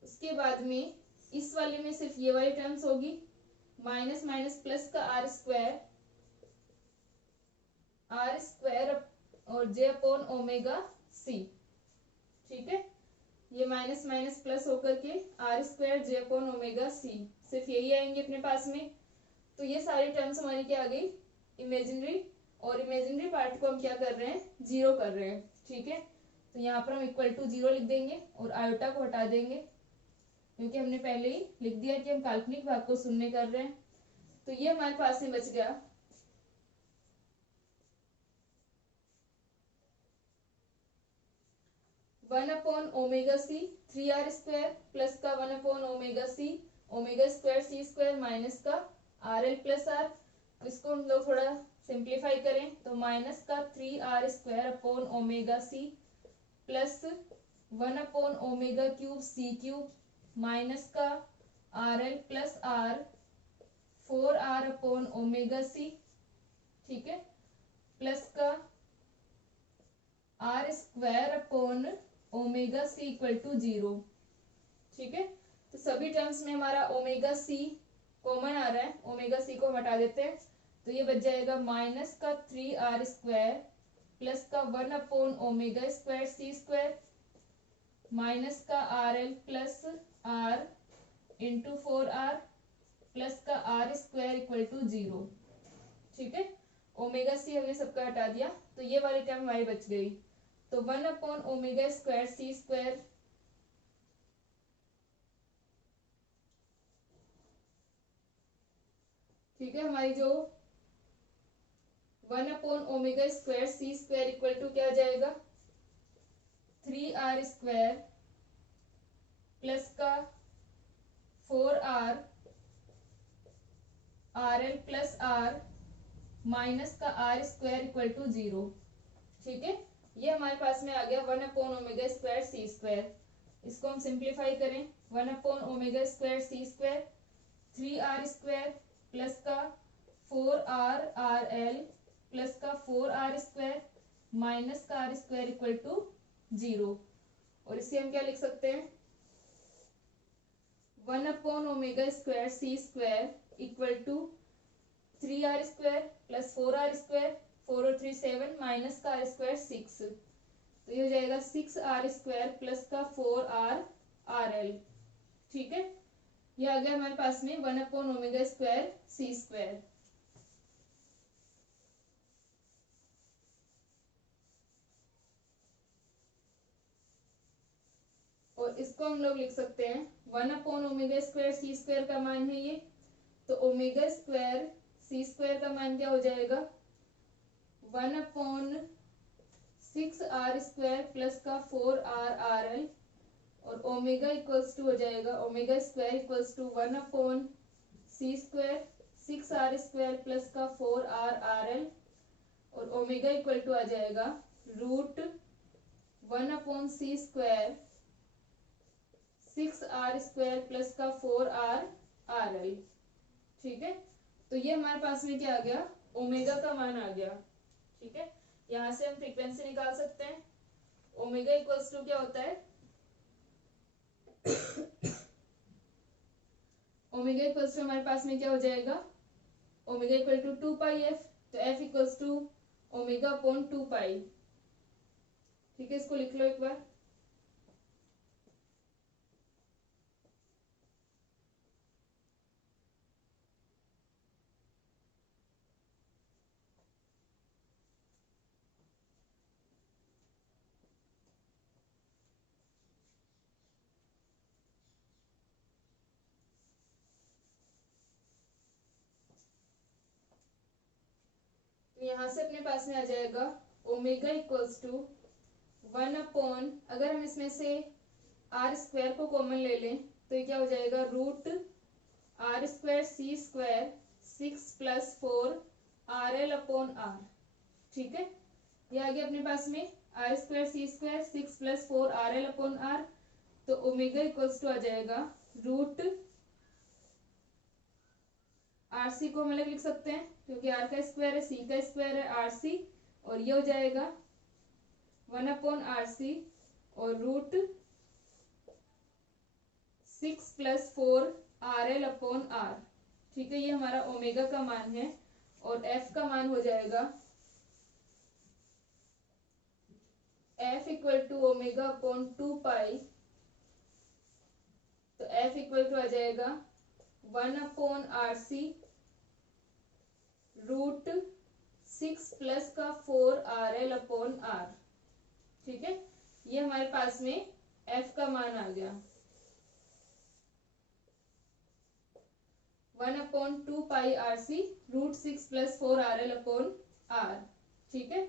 उसके बाद में इस वाले में सिर्फ ये वाली टर्म्स होगी, माइनस माइनस प्लस का R स्क्वायर और j अपॉन ओमेगा c। ठीक है, ये माइनस माइनस प्लस होकर के R² j upon omega c, सिर्फ यही आएंगे अपने पास में। तो ये सारी टर्म्स हमारी क्या आ गई, इमेजिनरी, और इमेजिनरी पार्ट को हम क्या कर रहे हैं, 0 कर रहे हैं। ठीक है, तो यहाँ पर हम इक्वल टू 0 लिख देंगे और आयोटा को हटा देंगे, क्योंकि हमने पहले ही लिख दिया कि हम काल्पनिक भाग को शून्य कर रहे हैं। तो ये हमारे पास में बच गया 1/ओमेगा c 3R² प्लस का 1/ओमेगा c omega square c² minus का RL प्लस R। इसको हम लोग थोड़ा सिंप्लीफाई करें तो माइनस का 3R² upon omega c plus 1/ओमेगा³ c³ माइनस का RL plus R 4R upon omega c। ठीक है, प्लस का R² upon omega c equal to 0। ठीक है, तो सभी टर्म्स में हमारा ओमेगा c कॉमन आ रहा है, ओमेगा c को हटा देते हैं। तो ये बच जाएगा माइनस का 3R² प्लस का 1/ओमेगा² c² माइनस का RL plus R into 4R plus का R² इक्वल टू 0। ठीक है, ओमेगा c हमने सबका हटा दिया, तो ये वाली टर्म हमारी बच गई। तो 1/ओमेगा² c²। ठीक है, हमारी जो 1/ओमेगा² c² इक्वल टू क्या आ जाएगा, 3R² प्लस का 4R RL plus R minus का R² इक्वल टू 0। ठीक है, ये हमारे पास में आ गया 1/ओमेगा² c²। इसको हम सिंप्लीफाई करें, 1/ओमेगा² c² 3R² प्लस का 4R RL प्लस का 4R² माइनस का R² इक्वल टू 0। और इसे हम क्या लिख सकते हैं, 1/ओमेगा² c² equal to 3R² plus 4R², 4 और 3 7 माइनस का R² 6। तो ये हो जाएगा 6R² प्लस का 4R RL। ठीक है, ये आ गया हमारे पास में 1/ओमेगा² c²। और इसको हम लोग लिख सकते हैं 1/ओमेगा² c² का मान है ये, तो ओमेगा स्क्वायर c² का मान क्या हो जाएगा, 1/6R² प्लस का 4R RL, और ओमेगा इक्वल्स टू हो जाएगा, omega square equals to 1/c² 6R² plus का 4R RL, और ओमेगा इक्वल टू आ जाएगा √1/c² 6R² प्लस का 4R RL। ठीक है, तो ये हमारे पास में क्या आ गया, ओमेगा का मान आ गया। ठीक है, यहाँ से हम फ्रीक्वेंसी निकाल सकते हैं। ओमेगा इक्वल्स टू क्या होता है, ओमेगा इक्वल्स टू हमारे पास में क्या हो जाएगा, ओमेगा इक्वल टू 2πf, तो f equals to omega upon 2π। ठीक है, इसको लिख लो एक बार। यहाँ से अपने पास में आ जाएगा ओमेगा इक्वल्स टू 1/, अगर हम इसमें से आर स्क्वायर को कॉमन ले लें तो ये क्या हो जाएगा, √r²c², 6 + 4 RL/r। ठीक है, ये आ गया अपने पास में r²c², 6 + 4 RL/r। तो ओमेगा इक्वल्स टू आ जाएगा √RC को हम अलग लिख सकते हैं क्योंकि r का स्क्वायर है, c का स्क्वायर है, RC, और ये हो जाएगा 1/RC और √6 + 4 RL/r। ठीक है, ये हमारा ओमेगा का मान है और f का मान हो जाएगा f = ω/2π। तो f = आ जाएगा 1/RC √6 + 4 RL/r। ठीक है, ये हमारे पास में f का मान आ गया 1/2πRC √6 + 4 RL/r। ठीक है,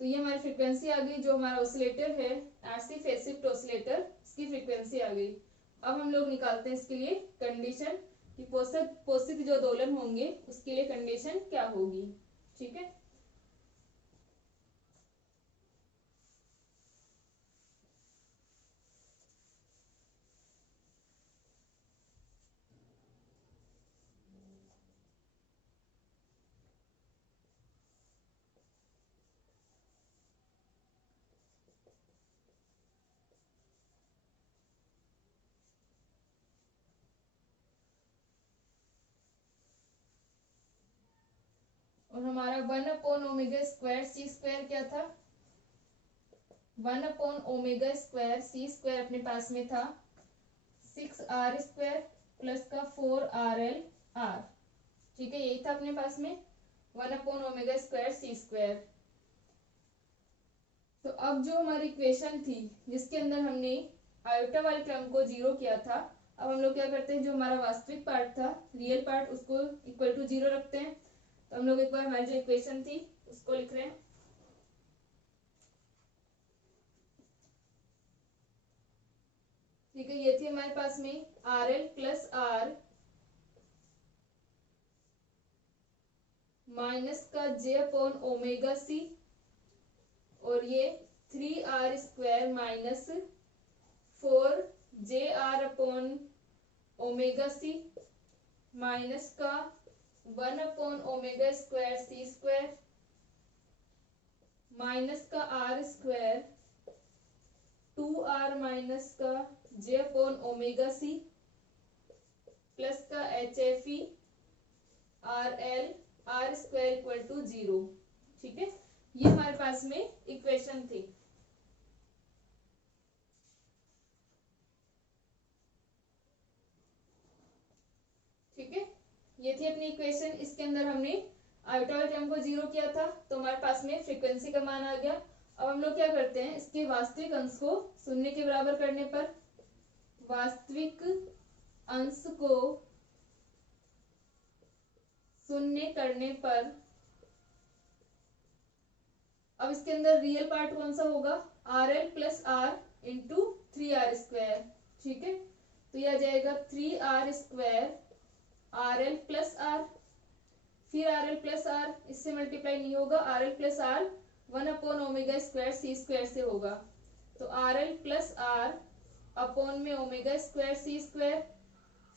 तो ये हमारी फ्रीक्वेंसी आ गई, जो हमारा ऑसिलेटर है RC फेज शिफ्ट ऑसिलेटर, इसकी फ्रीक्वेंसी आ गई। अब हम लोग निकालते हैं इसके लिए कंडीशन कि पोषित जो दोलन होंगे उसके लिए कंडीशन क्या होगी। ठीक है, और हमारा 1/ω² क्या था, 1/ω² अपने पास में था 6r² + 4RL/r। ठीक है, यही था अपने पास में 1/ω²। तो अब जो हमारी इक्वेशन थी जिसके अंदर हमने आयोटा वाले टर्म को 0 किया था, अब हम लोग क्या करते हैं, जो हमारा वास्तविक पार्ट था, रियल पार्ट, उसको इक्वल टू 0 रखते हैं। तो हम लोग एक बार हमारी जो इक्वेशन थी उसको लिख रहे हैं। ठीक है, ये थी हमारे पास में RL + R माइनस का j/ωc, और ये 3r² माइनस 4jr/ωc माइनस का 1/ω²c² माइनस का r² 2r माइनस का j/ωc प्लस का HFE RL r² = 0। ठीक है, ये हमारे पास में इक्वेशन थी। ठीक है, ये थी अपनी इक्वेशन। इसके अंदर हमने आयोटा वाले टर्म को 0 किया था, तो हमारे पास में फ्रीक्वेंसी का मान आ गया। अब हम लोग क्या करते हैं, इसके वास्तविक अंश को शून्य के बराबर करने पर, वास्तविक अंश को शून्य करने पर, अब इसके अंदर रियल पार्ट कौन सा होगा, RL + R × 3r²। ठीक है, तो यह आ जाएगा 3r² RL + R, फिर RL + R, इससे मल्टीप्लाई नहीं होगा, RL + R 1/ω²c² से होगा। तो RL + R अपॉन में ω²c²,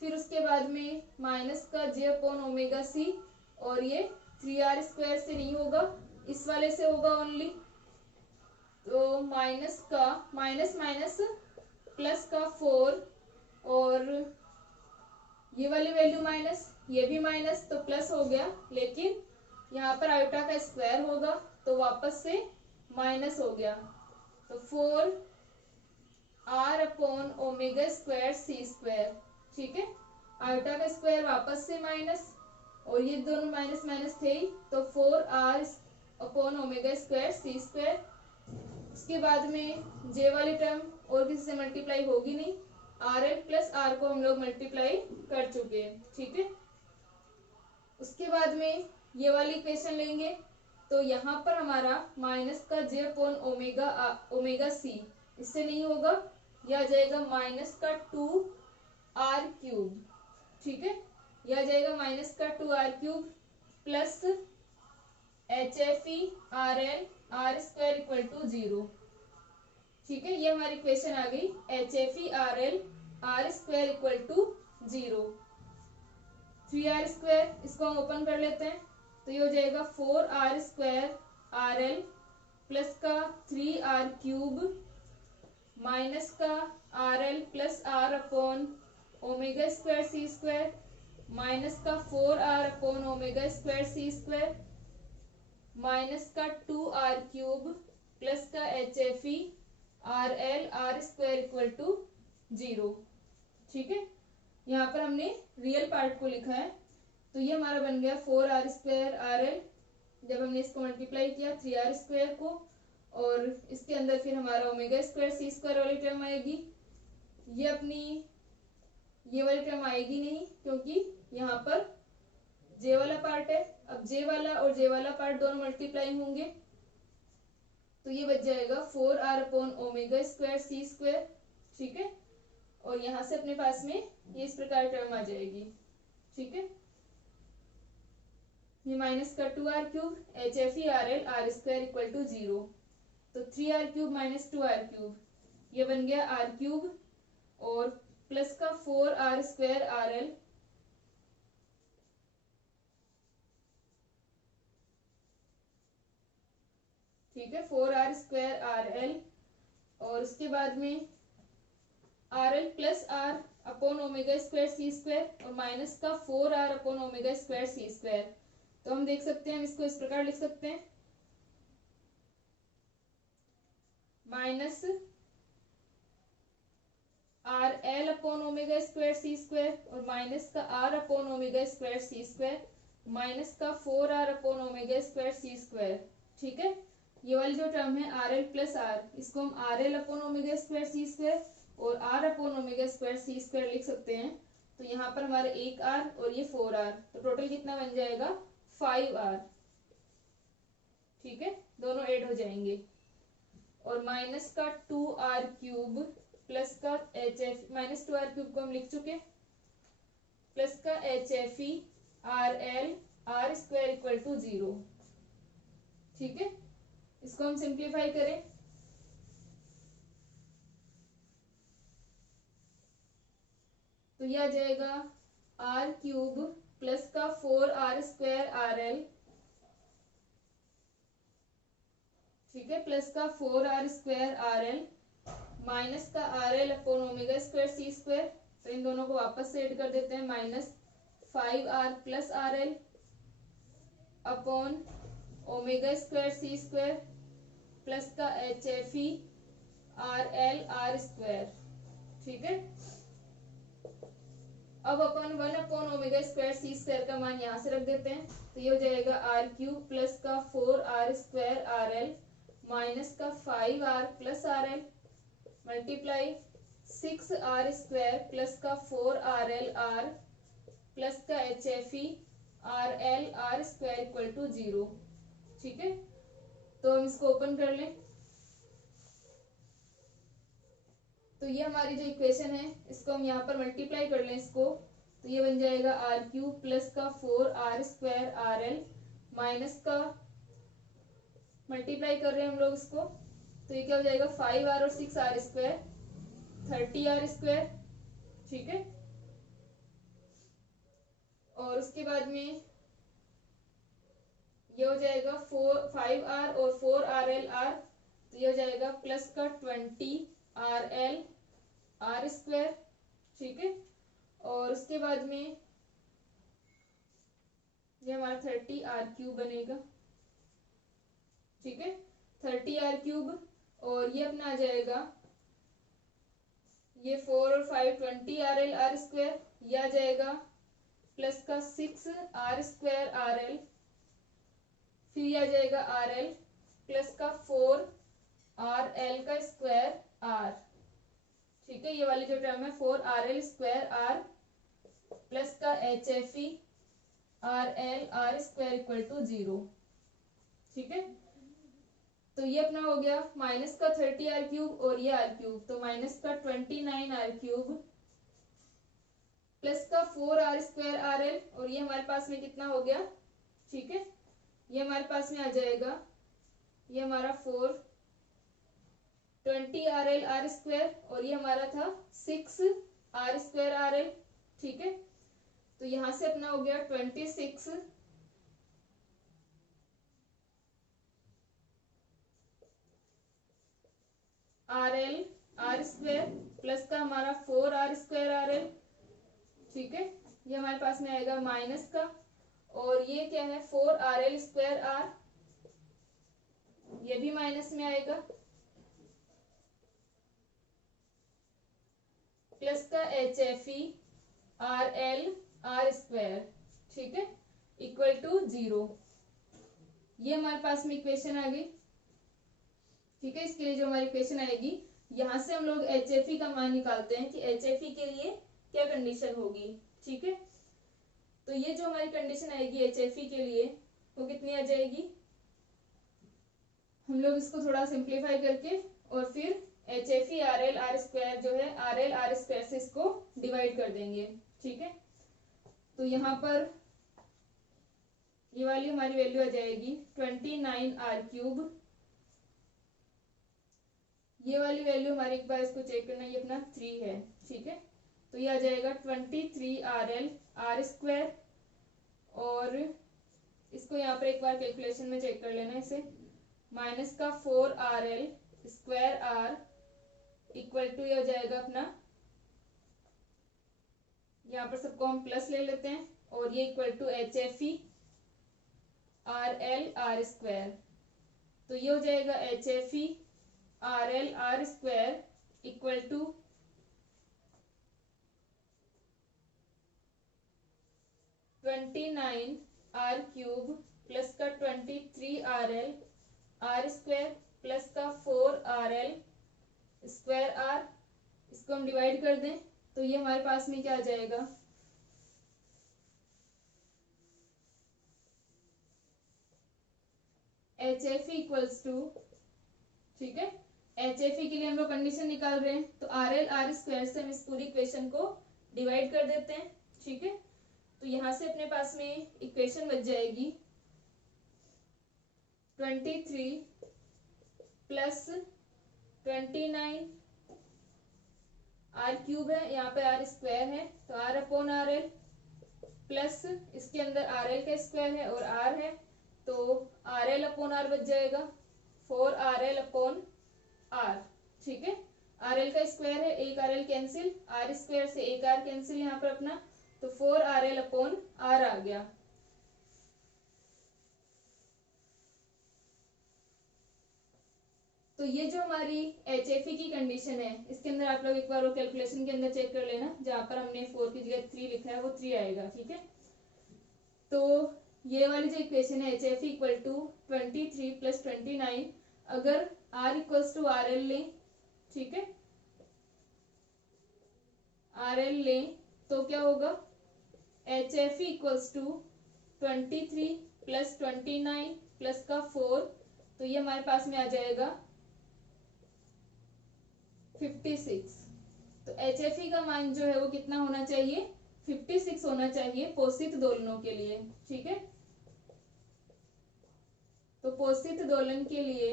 फिर उसके बाद में माइनस का j/ωc, और ये 3r² से नहीं होगा, इस वाले से होगा ओनली। तो माइनस का माइनस माइनस प्लस का 4, और ये वाली वैल्यू माइनस, ये भी माइनस, तो प्लस हो गया, लेकिन यहाँ पर आयोटा का स्क्वायर होगा तो वापस से माइनस हो गया। तो 4r/ω²c²। ठीक है, आयोटा का स्क्वायर वापस से माइनस, और ये दोनों माइनस माइनस थे ही, तो 4r/ω²c²। उसके बाद में जे वाली टर्म और किसी से मल्टीप्लाई होगी नहीं, RL + R को हम लोग मल्टीप्लाई कर चुके हैं। ठीक है, उसके बाद में ये वाली इक्वेशन लेंगे, तो यहाँ पर हमारा माइनस का जे अपॉन ओमेगा सी, इससे नहीं होगा, यह आ जाएगा माइनस का 2r क्यूब। ठीक है, यह आ जाएगा माइनस का 2r cube plus HFE RL R² = 0। ठीक है, ये हमारी इक्वेशन आ गई HFE RL R² = 0। 3r², इसको हम ओपन कर लेते हैं, तो ये हो जाएगा 4r² RL प्लस का 3r³ माइनस का RL प्लस R अपॉन ओमेगा² माइनस का 4r अपॉन ओमेगा² माइनस का 2r³ प्लस का HFE RL R² = 0। ठीक है, यहाँ पर हमने रियल पार्ट को लिखा है, तो ये हमारा बन गया 4r² RL, जब हमने इसको मल्टीप्लाई किया 3r² को, और इसके अंदर फिर हमारा ओमेगा² वाली टर्म आएगी। ये वाली टर्म आएगी नहीं, क्योंकि यहाँ पर जे वाला पार्ट है। अब जे वाला और जे वाला पार्ट दोनों मल्टीप्लाई होंगे, तो ये बच जाएगा 4r अपॉन ओमेगा²c²। ठीक है, और यहाँ से अपने पास में ये इस प्रकार टर्म आ जाएगी। ठीक है, ये माइनस का 2r³ HFE RL R² = 0, तो 3r³ माइनस 2r³, ये बन गया r³ और प्लस का 4r² RL ठीक है, 4r² RL, और उसके बाद में RL प्लस R अपॉन ओमेगा² और माइनस का 4r अपॉन ओमेगा²। तो हम देख सकते हैं, हम इसको इस प्रकार लिख सकते हैं, माइनस RL अपॉन ओमेगा² और माइनस का R अपॉन ओमेगा² माइनस का 4r अपॉन ओमेगा²। ठीक है, ये वाली जो टर्म है RL प्लस R, इसको हम RL अपॉन ओमेगा² और R अपॉन ओमेगा² लिख सकते हैं। तो यहाँ पर हमारे 1r और ये 4r, तो टोटल कितना बन जाएगा 5r। ठीक है, दोनों ऐड हो जाएंगे, और माइनस का 2r³ प्लस का माइनस 2r³ को हम लिख चुके, प्लस का HFE RL R² = 0। ठीक है, इसको हम सिंप्लीफाई करें, तो यह आ जाएगा r³ प्लस का 4r² RL, ठीक है, प्लस का 4r² RL माइनस का RL अपॉन ओमेगा²c², तो इन दोनों को वापस से ऐड कर देते हैं, minus 5r plus RL upon ओमेगा² प्लस का HFE RL R²। ठीक है, अब अपन 1 अपॉन ओमेगा² का मान यहाँ से रख देते हैं, तो ये हो जाएगा r³ प्लस का 4r² RL माइनस का 5r plus RL multiply 6r² plus का 4RL R प्लस का HFE RL R² = 0। ठीक है, तो हम इसको ओपन कर लें, तो ये हमारी जो इक्वेशन है, इसको हम यहाँ पर मल्टीप्लाई कर लें इसको, तो ये बन जाएगा r³ प्लस का 4r² RL माइनस का, मल्टीप्लाई कर रहे हैं हम लोग इसको, तो ये क्या हो जाएगा 5r और 6r², 30r²। ठीक है, और उसके बाद में ये हो जाएगा 5r और 4RL R, तो ये हो जाएगा प्लस का 20RL R²। ठीक है, और उसके बाद में ये हमारा 30r³ बनेगा। ठीक है, 30r³ और ये अपना आ जाएगा, ये 4 और 5 20RL R², ये आ जाएगा प्लस का 6r² RL, फिर ये आ जाएगा RL प्लस का 4RL² R। ठीक है, ये वाली जो टर्म है 4RL² R प्लस का HFE RL R² = 0। ठीक है। तो ये अपना हो गया माइनस का 30r³ और ये r³, तो माइनस का 29r³ प्लस का 4r²RL, और ये हमारे पास में कितना हो गया, ठीक है, ये हमारे पास में आ जाएगा, ये हमारा 420RL और ये हमारा था 6r²RL, ठीक है। तो यहां से अपना हो गया 26 RL प्लस का हमारा 4r²RL, ठीक है। ये हमारे पास में आएगा माइनस का, और ये क्या है 4RL²R, ये भी माइनस में आएगा, प्लस का HFE RL², ठीक है, इक्वल टू 0। ये हमारे पास में इक्वेशन आ गई, ठीक है। इसके लिए जो हमारी इक्वेशन आएगी, यहां से हम लोग HFE का मान निकालते हैं कि HFE के लिए क्या कंडीशन होगी, ठीक है। तो ये जो हमारी कंडीशन आएगी HFE के लिए, वो कितनी आ जाएगी, हम लोग इसको थोड़ा सिंप्लीफाई करके और फिर HFE RL² जो है RL² से इसको डिवाइड कर देंगे, ठीक है। तो यहाँ पर ये वाली हमारी वैल्यू आ जाएगी 29r³, ये वाली वैल्यू हमारी, एक बार इसको चेक करना, ये अपना 3 है, ठीक है। तो ये आ जाएगा 23RL² और इसको यहाँ पर एक बार कैलकुलेशन में चेक कर लेना इसे, माइनस का 4RL² इक्वल टू ये हो जाएगा अपना, यहाँ पर सबको हम प्लस ले लेते हैं, और ये इक्वल टू HFE RL², तो ये हो जाएगा HFE RL² equal to 29r³ plus का 23RL² प्लस का 4RL²R, इसको हम डिवाइड कर दें तो ये हमारे पास में क्या आ जाएगा, HFE इक्वल्स टू, ठीक है, HFE के लिए हम लोग कंडीशन निकाल रहे हैं, तो RL² से हम इस पूरी इक्वेशन को डिवाइड कर देते हैं, ठीक है। तो यहां से अपने पास में इक्वेशन बच जाएगी 23 प्लस 29 r³ है, यहाँ पे r² है, तो r/RL प्लस इसके अंदर RL का स्क्वायर है और r है, तो RL/R बच जाएगा 4RL/R, ठीक है। RL का स्क्वायर है, एक RL कैंसिल, r² से एक r कैंसिल यहाँ पर अपना, तो 4RL/R आ गया। तो ये जो हमारी HFE की कंडीशन है, इसके अंदर आप लोग एक बार वो कैलकुलेशन के अंदर चेक कर लेना, जहां पर हमने 4 की जगह 3 लिखा है वो 3 आएगा, ठीक है। तो ये वाली जो इक्वेशन है HFE इक्वल टू 23 प्लस 29, अगर R इक्वल्स टू RL लें, ठीक है, RL लें तो क्या होगा, HFE equals to 23 plus 29 plus का 4, तो ये हमारे पास में आ जाएगा 56। तो HFE का मान जो है वो कितना होना चाहिए, 56 होना चाहिए पोषित दोलनों के लिए, ठीक है। तो पोषित दोलन के लिए,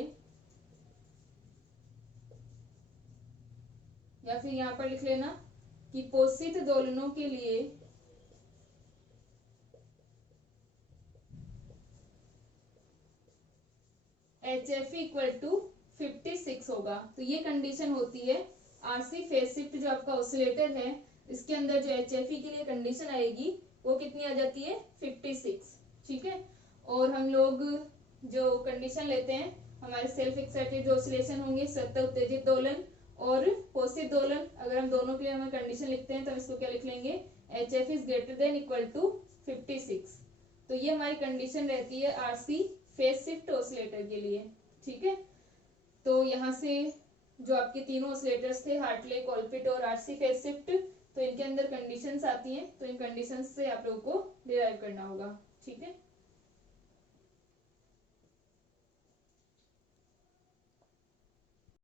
या फिर यहाँ पर लिख लेना कि पोषित दोलनों के लिए HFE इक्वल टू 56 होगा। तो ये कंडीशन होती है RC फेज शिफ्ट जो आपका ऑसिलेटर है, इसके अंदर जो HFE के लिए कंडीशन आएगी वो कितनी आ जाती है, 56, ठीक है। और हम लोग जो कंडीशन लेते हैं, हमारे सेल्फ एक्साइटेड जो ऑसिलेशन होंगे, सतह उत्तेजित दोलन और पोषित दोलन, अगर हम दोनों के लिए हमें कंडीशन लिखते हैं तो हम इसको क्या लिख लेंगे, HF is greater than equal to 56। तो ये हमारी कंडीशन रहती है RC फेज शिफ्ट ऑसिलेटर के लिए, ठीक है। तो यहाँ से जो आपके तीनों ऑसिलेटर्स थे, हार्टले, कोलपिट और RC फेज शिफ्ट, तो इनके अंदर कंडीशंस आती हैं, तो इन कंडीशंस से आप लोगों को डिराइव करना होगा, ठीक है।